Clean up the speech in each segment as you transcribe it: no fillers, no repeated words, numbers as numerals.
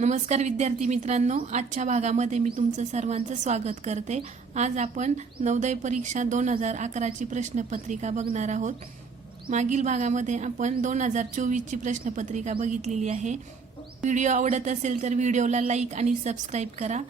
नमस्कार विद्यार्थी मित्रांनो, आजच्या भागामध्ये मी तुमचं सर्वांचं स्वागत करते। आज आपण नवोदय परीक्षा 2011 ची प्रश्नपत्रिका बघणार आहोत। मागील भागामध्ये आपण 2024 ची प्रश्नपत्रिका बघितलेली आहे। व्हिडिओ आवडत असेल तर व्हिडिओला लाईक आणि सबस्क्राइब करा।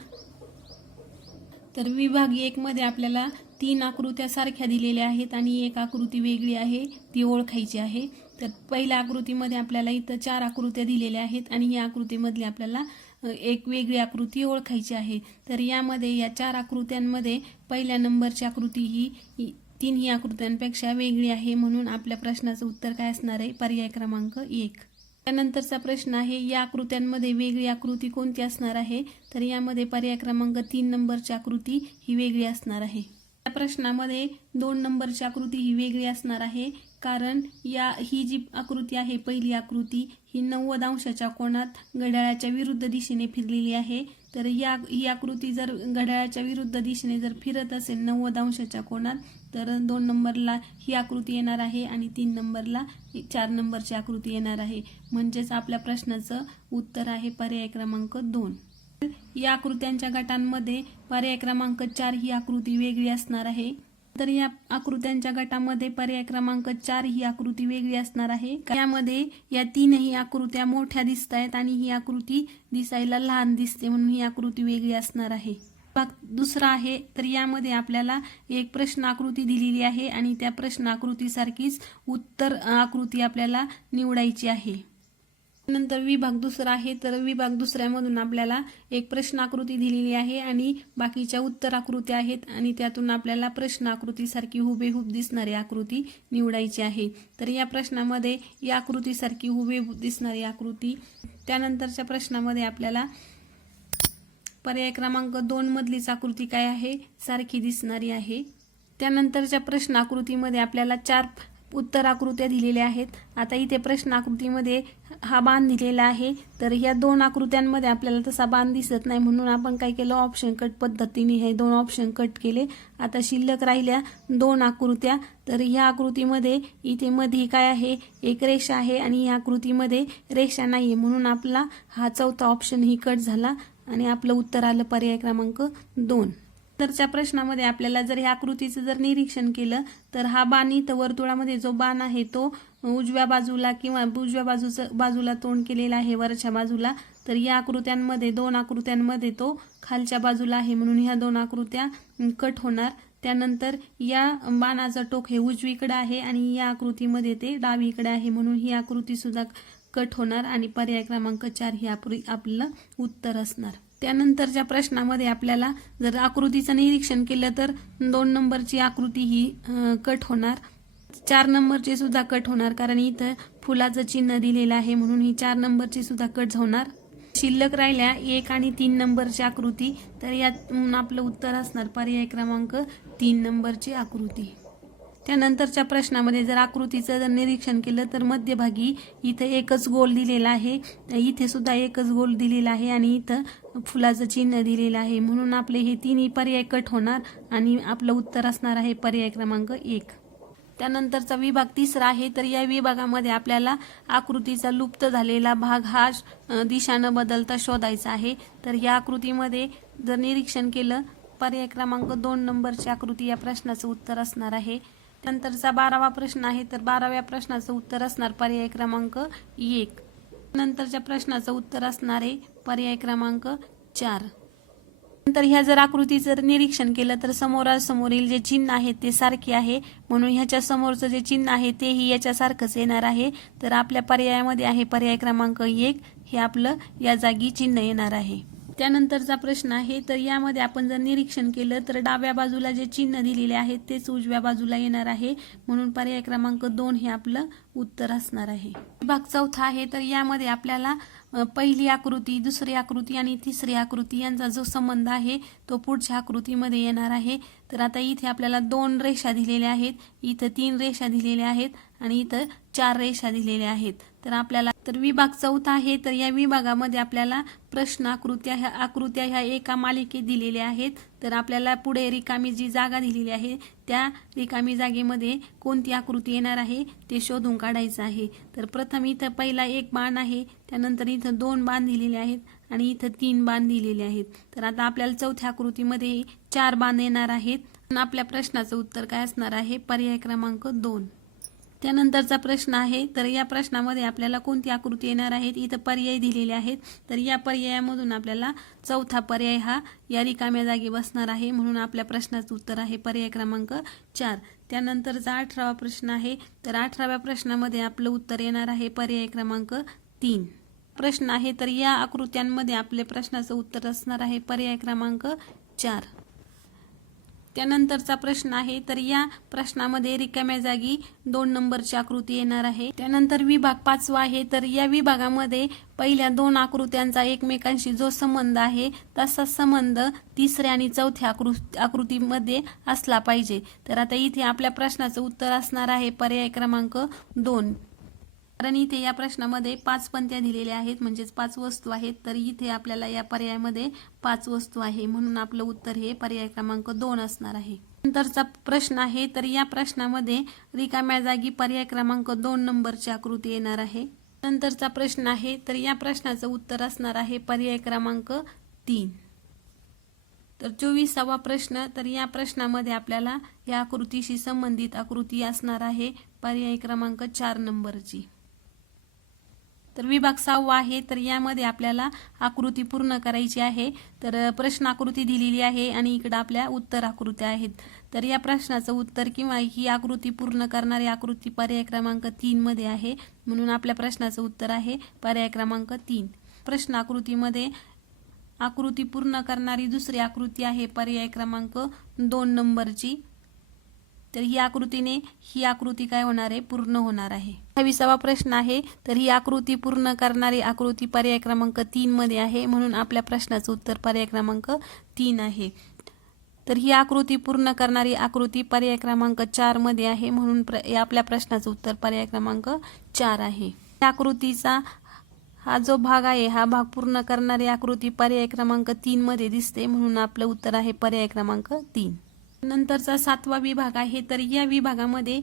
तर विभाग 1 मध्ये आपल्याला 3 आकृत्या सारख्या दिलेल्या आहेत आणि एक आकृती वेगळी आहे, ती ओळखायची आहे। तर पहिल्या आकृतीमध्ये आपल्याला इथं 4 आकृत्या दिलेल्या आहेत आणि या आकृतीमधली आपल्याला एक वेगळी आकृती ओळखायची आहे। तर यामध्ये या 4 आकृत्यांमध्ये पहिल्या नंबरची आकृती ही तिन्ही आकृत्यांपेक्षा वेगळी आहे, म्हणून आपल्या प्रश्नाचं उत्तर काय असणार आहे? पर्याय क्रमांक 1। त्यानंतरचा प्रश्न आहे, या आकृत्यांमध्ये वेगळी आकृती कोणती असणार आहे? तर यामध्ये पर्याय क्रमांक 3 नंबरची आकृती ही वेगळी असणार आहे। या प्रश्नामध्ये 2 नंबरची आकृती ही वेगळी असणार आहे, कारण ही जी आकृती आहे, पहिली आकृती ही 90 अंशाच्या कोनात घड्याळाच्या विरुद्ध दिशेने फिरलेली आहे। तर ही आकृती जर घड्याळाच्या विरुद्ध दिशेने जर फिरत असेल 90 अंशाच्या कोनात, तर 2 नंबरला ही आकृती येणार आहे आणि 3 नंबरला 4 नंबरची आकृती येणार आहे। म्हणजेच आपल्या प्रश्नाचं उत्तर आहे पर्याय क्रमांक 2। या आकृत्यांच्या गटांमध्ये पर्याय क्रमांक 4 ही आकृती वेगळी असणार आहे। तर या आकृत्यांच्या गटामध्ये पर्याय क्रमांक 4 ही आकृती वेगळी असणार आहे। यामध्ये या तीनही आकृत्या मोठ्या दिसत आहेत आणि ही आकृती दिसायला लहान दिसते, म्हणून ही आकृती वेगळी असणार आहे। भाग दुसरा आहे, तर यामध्ये आपल्याला एक प्रश्न आकृती दिलेली आहे आणि त्या प्रश्न आकृतीसारखीच उत्तर आकृती आपल्याला निवडायची आहे। नंतर विभाग दुसरा आहे, तर विभाग दुसऱ्यामधून आपल्याला एक प्रश्न आकृती दिलेली आहे आणि बाकीच्या उत्तर आकृत्या आहेत आणि त्यातून आपल्याला प्रश्न आकृतीसारखी हुबेहूब दिसणारी आकृती निवडायची आहे। तर या प्रश्नामध्ये या आकृतीसारखी हुबेहूब दिसणारी आकृती, त्यानंतरच्या प्रश्नामध्ये आपल्याला पर्याय क्रमांक 2 मधलीच आकृती काय आहे? सारखी दिसणारी आहे। त्यानंतरच्या प्रश्न आकृतीमध्ये आपल्याला 4 उत्तर आकृत्या दिलेल्या आहेत। आता इथे प्रश्न आकृतीमध्ये हा बाण दिलेला आहे, तर या 2 आकृत्यांमध्ये आपल्याला तसा बाण दिसत नाही, म्हणून आपण काय केलं? ऑप्शन कट पद्धतीने हे 2 ऑप्शन कट केले। आता शिल्लक राहिल्या 2 आकृत्या। तर या आकृतीमध्ये इथे मध्ये काय आहे? एक रेषा आहे आणि या आकृतीमध्ये रेषा नाहीये, म्हणून आपला हा चौथा ऑप्शन ही कट झाला आणि आपलं उत्तर आलं पर्याय क्रमांक 2। नंतरच्या प्रश्नामध्ये आपल्याला जर ह्या आकृतीचं जर निरीक्षण केलं, तर हा बाण इथं वर्तुळामध्ये जो बाण आहे तो उजव्या बाजूला किंवा उजव्या बाजूला तोंड केलेला आहे वरच्या बाजूला। तर या आकृत्यांमध्ये 2 आकृत्यांमध्ये तो खालच्या बाजूला आहे, म्हणून ह्या 2 आकृत्या कट होणार। त्यानंतर या बाणाचं टोक हे उजवीकडे आहे आणि या आकृतीमध्ये ते डावीकडे आहे, म्हणून ही आकृती सुद्धा कट होणार आणि पर्याय क्रमांक 4 ही आपलं उत्तर असणार। त्यानंतरच्या प्रश्नामध्ये आपल्याला जर आकृतीचं निरीक्षण केलं तर 2 नंबरची आकृती ही कट होणार, 4 नंबरची सुद्धा कट होणार, कारण इथं फुलाचं चिन्ह दिलेलं आहे, म्हणून ही 4 नंबरची सुद्धा कट होणार। शिल्लक राहिल्या 1 आणि 3 नंबरची आकृती, तर यात आपलं उत्तर असणार पर्याय क्रमांक 3 नंबरची आकृती। त्यानंतरच्या प्रश्नामध्ये जर आकृतीचं जर निरीक्षण केलं तर मध्यभागी इथे एकच गोल दिलेला आहे, इथे सुद्धा एकच गोल दिलेला आहे आणि इथं फुलाचं चिन्ह दिलेलं आहे, म्हणून आपले हे तिन्ही पर्याय कट होणार आणि आपलं उत्तर असणार आहे पर्याय क्रमांक 1। त्यानंतरचा विभाग तिसरा आहे, तर या विभागामध्ये आपल्याला आकृतीचा लुप्त झालेला भाग हा दिशा न बदलता शोधायचा आहे। तर या आकृतीमध्ये जर निरीक्षण केलं, पर्याय क्रमांक 2 नंबरची आकृती या प्रश्नाचं उत्तर असणार आहे। नंतरचा 12वा प्रश्न आहे, तर 12व्या प्रश्नाचं उत्तर असणार पर्याय क्रमांक 1। नंतरच्या प्रश्नाचं उत्तर असणार आहे पर्याय क्रमांक 4। नंतर ह्या जर आकृतीचं निरीक्षण केलं तर समोरासमोरील जे चिन्ह आहे ते सारखे आहे, म्हणून ह्याच्या समोरचं जे चिन्ह आहे तेही याच्या सारखंच येणार आहे। तर आपल्या पर्यायामध्ये आहे पर्याय क्रमांक 1 हे आपलं या जागी चिन्ह येणार आहे। त्यानंतरचा प्रश्न आहे, तर यामध्ये आपण जर निरीक्षण केलं तर डाव्या बाजूला जे चिन्ह दिलेले आहे तेच उजव्या बाजूला येणार आहे, म्हणून पर्याय क्रमांक 2 हे आपलं उत्तर असणार आहे। विभाग चौथा आहे, तर यामध्ये आपल्याला पहिली आकृती, दुसरी आकृती आणि तिसरी आकृती यांचा जो संबंध आहे तो पुढच्या आकृतीमध्ये येणार आहे। तर आता इथे आपल्याला 2 रेषा दिलेल्या आहेत, इथं 3 रेषा दिलेल्या आहेत आणि इथं 4 रेषा दिलेल्या आहेत। तर आपल्याला विभाग चौथा आहे, तर या विभागामध्ये आपल्याला प्रश्न आकृत्या ह्या एका मालिकेत दिलेल्या आहेत। तर आपल्याला पुढे रिकामी जी जागा दिलेली आहे त्या रिकामी जागेमध्ये कोणती आकृती येणार आहे ते शोधून काढायचं आहे। तर प्रथम इथं पहिला एक बाण आहे, त्यानंतर इथं 2 बाण दिलेले आहेत आणि इथं 3 बाण दिलेले आहेत. तर आता आपल्याला चौथ्या आकृतीमध्ये 4 बाण येणार आहेत. आपल्या प्रश्नाचं उत्तर काय असणार आहे? पर्याय क्रमांक 2. त्यानंतरचा प्रश्न आहे, तर या प्रश्नामध्ये आपल्याला कोणती आकृती येणार आहेत? इथं पर्याय दिलेले आहेत. तर या पर्यायामधून आपल्याला चौथा पर्याय हा या रिकाम्या जागी बसणार आहे, म्हणून आपल्या प्रश्नाचं उत्तर आहे पर्याय क्रमांक 4. त्यानंतरचा 18वा प्रश्न आहे, तर 18व्या प्रश्नामध्ये आपलं उत्तर येणार आहे पर्याय क्रमांक 3. प्रश्न आहे, तर या आकृत्यांमध्ये आपल्या प्रश्नाचं उत्तर असणार आहे पर्याय क्रमांक 4. त्यानंतरचा प्रश्न आहे, तर या प्रश्नामध्ये रिकाम्या जागी 2 नंबरची आकृती येणार आहे. त्यानंतर विभाग 5वा आहे, तर या विभागामध्ये पहिल्या 2 आकृत्यांचा एकमेकांशी जो संबंध आहे तसा संबंध तिसऱ्या आणि चौथ्या आकृतीमध्ये असला पाहिजे. तर आता इथे आपल्या प्रश्नाचं उत्तर असणार आहे पर्याय क्रमांक 2. कारण इथे या प्रश्नामध्ये 5 पंक्त्या दिलेल्या आहेत, म्हणजेच 5 वस्तू आहेत. तर इथे आपल्याला या पर्यायामध्ये 5 वस्तू आहे, म्हणून आपलं उत्तर हे पर्याय क्रमांक 2 असणार आहे. नंतरचा प्रश्न आहे, तर या प्रश्नामध्ये रिकाम्या जागी पर्याय क्रमांक 2 नंबरची आकृती येणार आहे. नंतरचा प्रश्न आहे, तर या प्रश्नाचं उत्तर असणार आहे पर्याय क्रमांक 3. तर 24वा प्रश्न, तर या प्रश्नामध्ये आपल्याला या आकृतीशी संबंधित आकृती असणार आहे पर्याय क्रमांक 4 नंबरची. तर विभाग 6वा आहे, तर यामध्ये आपल्याला आकृती पूर्ण करायची आहे. तर प्रश्न आकृती दिलेली आहे आणि इकडे आपल्या उत्तर आकृत्या आहेत. तर या प्रश्नाचं उत्तर किंवा ही आकृती पूर्ण करणारी आकृती पर्याय क्रमांक 3 मध्ये आहे, म्हणून आपल्या प्रश्नाचं उत्तर आहे पर्याय क्रमांक 3. प्रश्न आकृतीमध्ये आकृती पूर्ण करणारी दुसरी आकृती आहे पर्याय क्रमांक 2 नंबरची. तर ही आकृती काय होणार आहे? पूर्ण होणार आहे. 28वा प्रश्न आहे, तर ही आकृती पूर्ण करणारी आकृती पर्याय क्रमांक 3 मध्ये आहे, म्हणून आपल्या प्रश्नाचं उत्तर पर्याय क्रमांक 3 आहे. तर ही आकृती पूर्ण करणारी आकृती पर्याय क्रमांक 4 मध्ये आहे, म्हणून आपल्या प्रश्नाचं उत्तर पर्याय क्रमांक 4 आहे. या आकृतीचा हा जो भाग आहे, हा भाग पूर्ण करणारी आकृती पर्याय क्रमांक 3 मध्ये दिसते, म्हणून आपलं उत्तर आहे पर्याय क्रमांक 3. नंतरचा 7वा विभाग आहे, तर या विभागामध्ये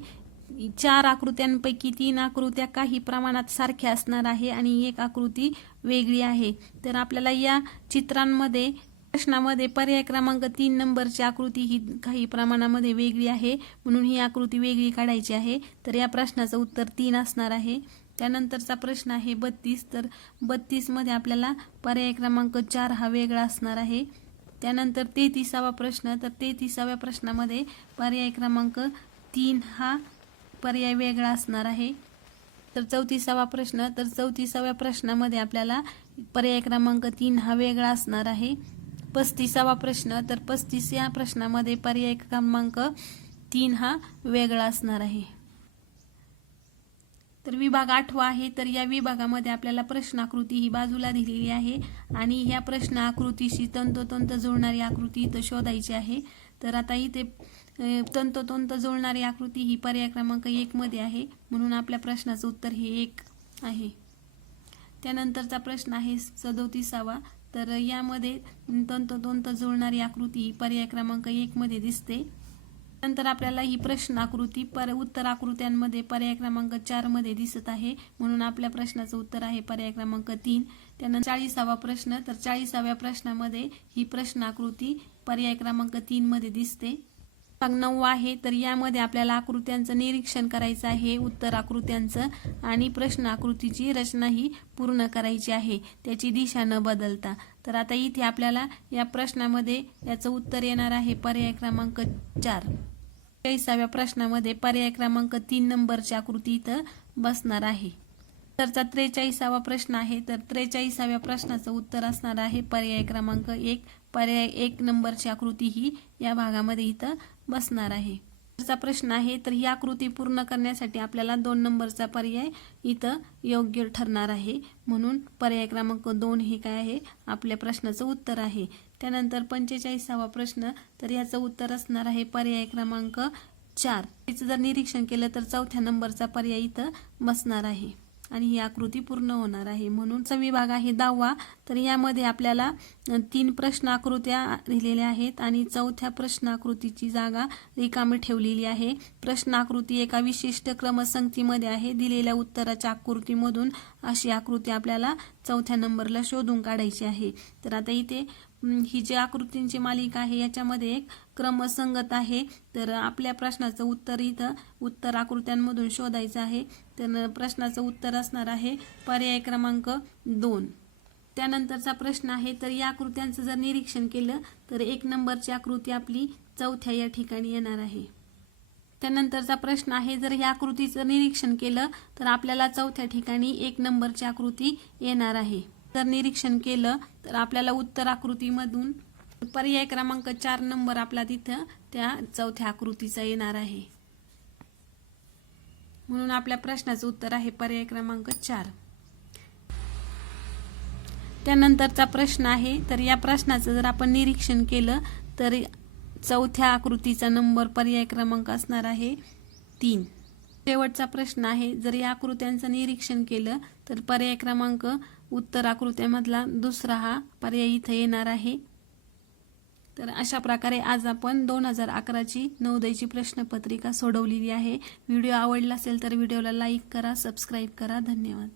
4 आकृत्यांपैकी 3 आकृत्या काही प्रमाणात सारख्या असणार आहे आणि एक आकृती वेगळी आहे. तर आपल्याला या चित्रांमध्ये प्रश्नामध्ये पर्याय क्रमांक 3 नंबरची आकृती ही काही प्रमाणामध्ये वेगळी आहे, म्हणून ही आकृती वेगळी काढायची आहे. तर या प्रश्नाचं उत्तर 3 असणार आहे. त्यानंतरचा प्रश्न आहे 32, तर 32 मध्ये आपल्याला पर्याय क्रमांक 4 हा वेगळा असणार आहे. त्यानंतर 33वा प्रश्न, तर 33व्या प्रश्नामध्ये पर्याय क्रमांक 3 हा पर्याय वेगळा असणार आहे. तर 34वा प्रश्न, तर 34व्या प्रश्नामध्ये आपल्याला पर्याय क्रमांक 3 हा वेगळा असणार आहे. 35वा प्रश्न, तर 35या प्रश्नामध्ये पर्याय क्रमांक 3 हा वेगळा असणार आहे. तर विभाग 8वा आहे, तर या विभागामध्ये आपल्याला प्रश्न आकृती ही बाजूला दिलेली आहे आणि ह्या प्रश्न आकृतीशी तंतोतंत जुळणारी आकृती इथं शोधायची आहे. तर आता इथे तंतोतंत जुळणारी आकृती ही पर्याय क्रमांक 1 मध्ये आहे, म्हणून आपल्या प्रश्नाचं उत्तर हे 1 आहे. त्यानंतरचा प्रश्न आहे 37वा, तर यामध्ये तंतोतंत जुळणारी आकृती ही पर्याय क्रमांक 1 मध्ये दिसते. नंतर आपल्याला ही प्रश्न आकृती उत्तर आकृत्यांमध्ये पर्याय क्रमांक 4 मध्ये दिसत आहे, म्हणून आपल्या प्रश्नाचं उत्तर आहे पर्याय क्रमांक 3. त्यानंतर 40वा प्रश्न, तर 40व्या प्रश्नामध्ये ही प्रश्न आकृती पर्याय क्रमांक 3 मध्ये दिसते. भाग 9 आहे, तर यामध्ये आपल्याला आकृत्यांचं निरीक्षण करायचं आहे, उत्तर आकृत्यांचं, आणि प्रश्न आकृतीची रचना ही पूर्ण करायची आहे, त्याची दिशा न बदलता. तर आता इथे आपल्याला या प्रश्नामध्ये याचं उत्तर येणार आहे पर्याय क्रमांक 4. 43व्या प्रश्नामध्ये पर्याय क्रमांक 3 नंबरची आकृती इथं बसणार आहे. तरचा 43वा प्रश्न आहे, तर 43व्या प्रश्नाचं उत्तर असणार आहे पर्याय क्रमांक 1. पर्याय 1 नंबरची आकृती ही या भागामध्ये इथं बसणार आहे. पुढचा प्रश्न आहे, तर ही आकृती पूर्ण करण्यासाठी आपल्याला 2 नंबरचा पर्याय इथं योग्य ठरणार आहे, म्हणून पर्याय क्रमांक 2 हे काय आहे? आपल्या प्रश्नाचं उत्तर आहे. त्यानंतर 45वा प्रश्न, तर याचं उत्तर असणार आहे पर्याय क्रमांक 4. याचं जर निरीक्षण केलं तर 4थ्या नंबरचा पर्याय इथं बसणार आहे आणि ही आकृती पूर्ण होणार आहे. म्हणून विभाग आहे 10वा, तर यामध्ये आपल्याला 3 प्रश्न आकृत्या दिलेल्या आहेत आणि 4थ्या प्रश्न आकृतीची जागा रिकामी ठेवलेली आहे. प्रश्न आकृती एका विशिष्ट क्रमसंगतीमध्ये आहे. दिलेल्या उत्तराच्या आकृतीमधून अशी आकृती आपल्याला चौथ्या नंबरला शोधून काढायची आहे। तर आता इथे ही जी आकृतींची मालिका आहे याच्यामध्ये एक क्रमसंगत आहे। तर आपल्या प्रश्नाचं उत्तर इथं उत्तर आकृत्यांमधून शोधायचं आहे। तर प्रश्नाचं उत्तर असणार आहे पर्याय क्रमांक 2। त्यानंतरचा प्रश्न आहे, तर या आकृत्यांचं जर निरीक्षण केलं तर 1 नंबरची आकृती आपली चौथ्या या ठिकाणी येणार आहे। त्यानंतरचा प्रश्न आहे, जर या आकृतीचं निरीक्षण केलं तर आपल्याला चौथ्या ठिकाणी 1 नंबरची आकृती येणार आहे। जर निरीक्षण केलं तर आपल्याला उत्तर आकृतीमधून पर्याय क्रमांक 4 नंबर आपला तिथं त्या चौथ्या आकृतीचा येणार आहे। म्हणून आपल्या प्रश्नाचं उत्तर आहे पर्याय क्रमांक 4। त्यानंतरचा प्रश्न आहे, तर या प्रश्नाचं जर आपण निरीक्षण केलं तर चौथ्या आकृतीचा नंबर पर्याय क्रमांक असणार आहे 3। शेवटचा प्रश्न आहे, जर या आकृत्यांचं निरीक्षण केलं तर पर्याय क्रमांक उत्तर आकृत्यामधला दुसरा हा पर्याय इथं येणार आहे। तर अशा प्रकारे आज आपण 2011ची नवोदयची प्रश्नपत्रिका सोडवलेली आहे। व्हिडिओ आवडला असेल तर व्हिडिओला लाईक करा, सबस्क्राईब करा। धन्यवाद।